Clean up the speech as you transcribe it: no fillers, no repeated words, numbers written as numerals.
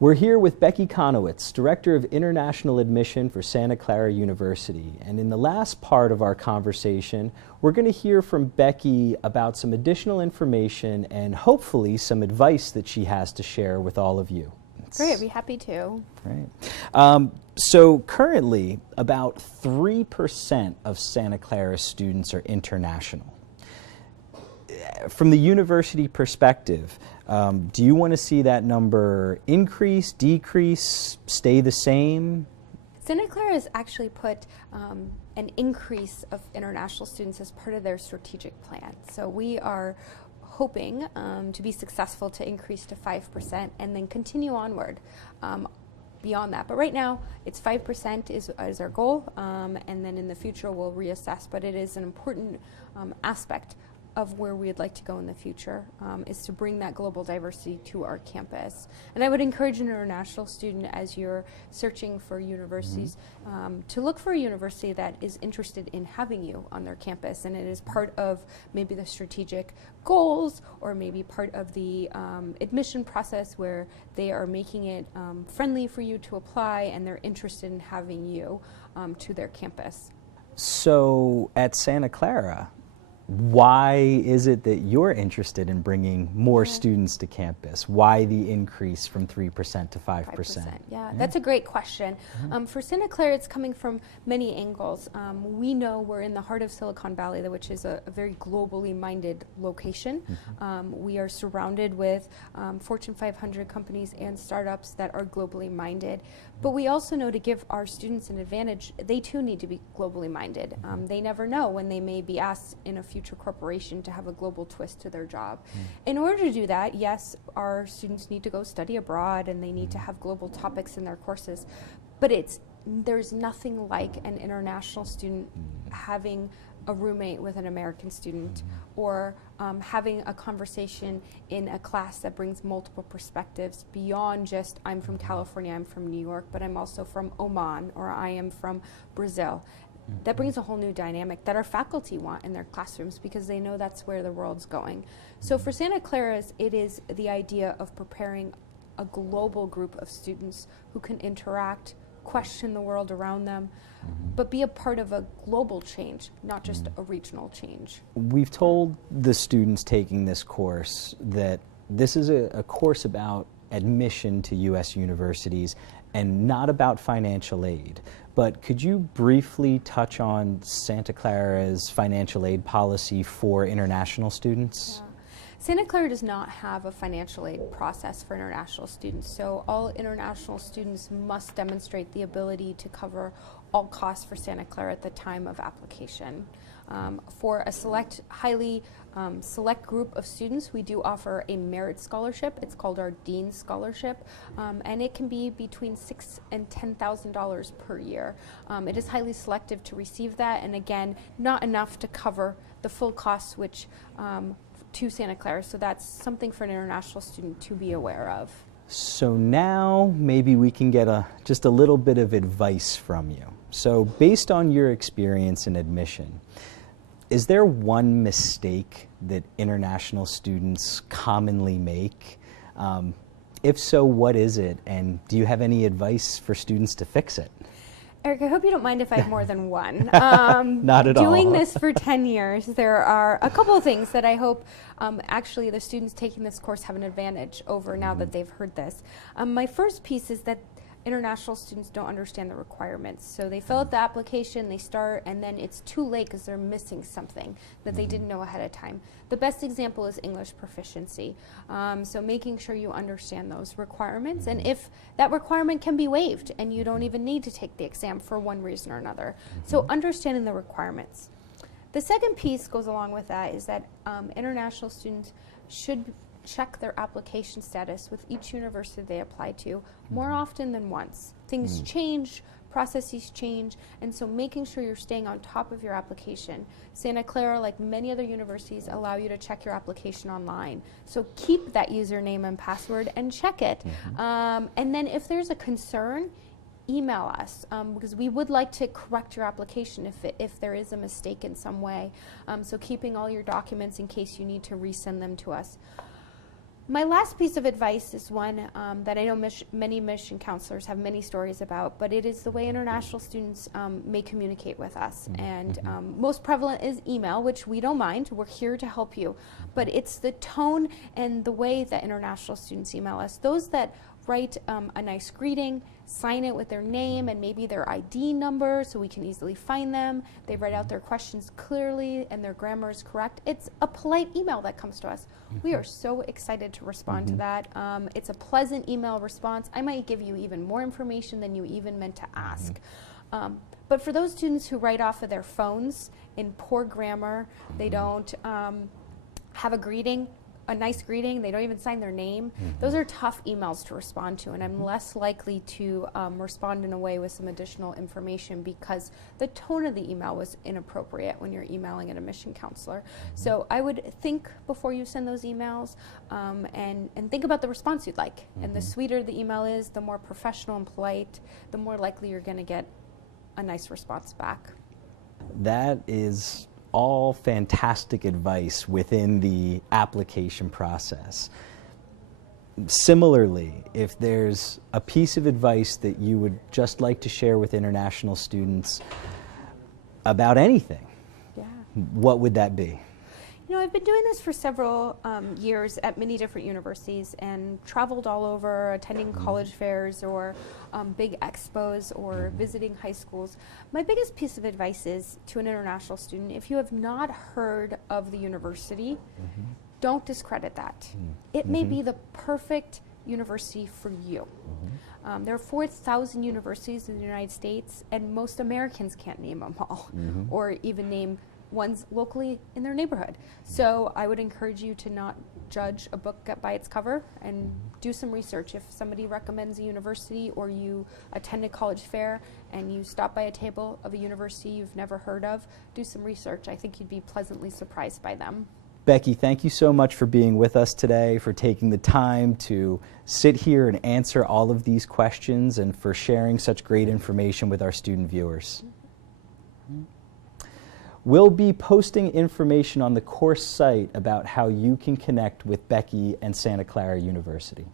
We're here with Becky Conowitz, Director of International Admission for Santa Clara University. And in the last part of our conversation, we're going to hear from Becky about some additional information and hopefully some advice that she has to share with all of you. Great, I'd be happy to. Right. So currently, about 3% of Santa Clara students are international. From the university perspective, do you want to see that number increase, decrease, stay the same? Santa Clara has actually put an increase of international students as part of their strategic plan. So we are hoping to be successful to increase to 5% and then continue onward beyond that. But right now, it's 5% is our goal, and then in the future we'll reassess. But it is an important aspect of where we'd like to go in the future, is to bring that global diversity to our campus. And I would encourage an international student, as you're searching for universities, to look for a university that is interested in having you on their campus, and it is part of maybe the strategic goals or maybe part of the admission process where they are making it friendly for you to apply and they're interested in having you to their campus. So at Santa Clara, why is it that you're interested in bringing more students to campus? Why the increase from 3% to 5%? Yeah, that's a great question. For Santa Clara, it's coming from many angles. We know we're in the heart of Silicon Valley, which is a very globally minded location. We are surrounded with Fortune 500 companies and startups that are globally minded. But we also know to give our students an advantage, they too need to be globally minded. They never know when they may be asked in a future corporation to have a global twist to their job. In order to do that, yes, our students need to go study abroad and they need to have global topics in their courses, but there's nothing like an international student having a roommate with an American student, or having a conversation in a class that brings multiple perspectives beyond just I'm from California, I'm from New York, but I'm also from Oman, or I am from Brazil. That brings a whole new dynamic that our faculty want in their classrooms because they know that's where the world's going. So for Santa Clara's, it is the idea of preparing a global group of students who can interact, question the world around them, but be a part of a global change, not just a regional change. We've told the students taking this course that this is a course about admission to U.S. universities and not about financial aid. But could you briefly touch on Santa Clara's financial aid policy for international students? Yeah. Santa Clara does not have a financial aid process for international students, so all international students must demonstrate the ability to cover all costs for Santa Clara at the time of application. For a highly select group of students, we do offer a merit scholarship. It's called our Dean Scholarship, and it can be between $6,000 and $10,000 per year. It is highly selective to receive that, and again, not enough to cover the full costs which to Santa Clara, so that's something for an international student to be aware of. So now maybe we can get just a little bit of advice from you. So based on your experience in admission, is there one mistake that international students commonly make? If so, what is it? And do you have any advice for students to fix it? Eric, I hope you don't mind if I have more than one. Not at all. Doing this for 10 years, there are a couple of things that I hope actually the students taking this course have an advantage over now that they've heard this. My first piece is that international students don't understand the requirements. So they fill out the application, they start, and then it's too late because they're missing something that they didn't know ahead of time. The best example is English proficiency. So making sure you understand those requirements, and if that requirement can be waived and you don't even need to take the exam for one reason or another. So understanding the requirements. The second piece goes along with that is that international students should check their application status with each university they apply to more often than once. Things change, processes change, and so making sure you're staying on top of your application. Santa Clara, like many other universities, allow you to check your application online. So keep that username and password and check it. And then if there's a concern, email us, because we would like to correct your application if there is a mistake in some way. So keeping all your documents in case you need to resend them to us. My last piece of advice is one that I know many mission counselors have many stories about, but it is the way international students may communicate with us. And most prevalent is email, which we don't mind. We're here to help you. But it's the tone and the way that international students email us. Those that write a nice greeting, sign it with their name and maybe their ID number so we can easily find them. They write out their questions clearly and their grammar is correct. It's a polite email that comes to us. We are so excited to respond to that. It's a pleasant email response. I might give you even more information than you even meant to ask. But for those students who write off of their phones in poor grammar, they don't have a nice greeting, they don't even sign their name, those are tough emails to respond to, and I'm less likely to respond in a way with some additional information because the tone of the email was inappropriate when you're emailing an admission counselor. So I would think before you send those emails and think about the response you'd like. And the sweeter the email is, the more professional and polite, the more likely you're going to get a nice response back. That is all fantastic advice within the application process. Similarly, if there's a piece of advice that you would just like to share with international students about anything, what would that be? You know, I've been doing this for several years at many different universities and traveled all over, attending college fairs or big expos or visiting high schools. My biggest piece of advice is to an international student, if you have not heard of the university, don't discredit that. It may be the perfect university for you. There are 4,000 universities in the United States, and most Americans can't name them all or even name ones locally in their neighborhood. So I would encourage you to not judge a book by its cover and do some research. If somebody recommends a university or you attend a college fair and you stop by a table of a university you've never heard of, do some research. I think you'd be pleasantly surprised by them. Becky, thank you so much for being with us today, for taking the time to sit here and answer all of these questions, and for sharing such great information with our student viewers. We'll be posting information on the course site about how you can connect with Becky and Santa Clara University.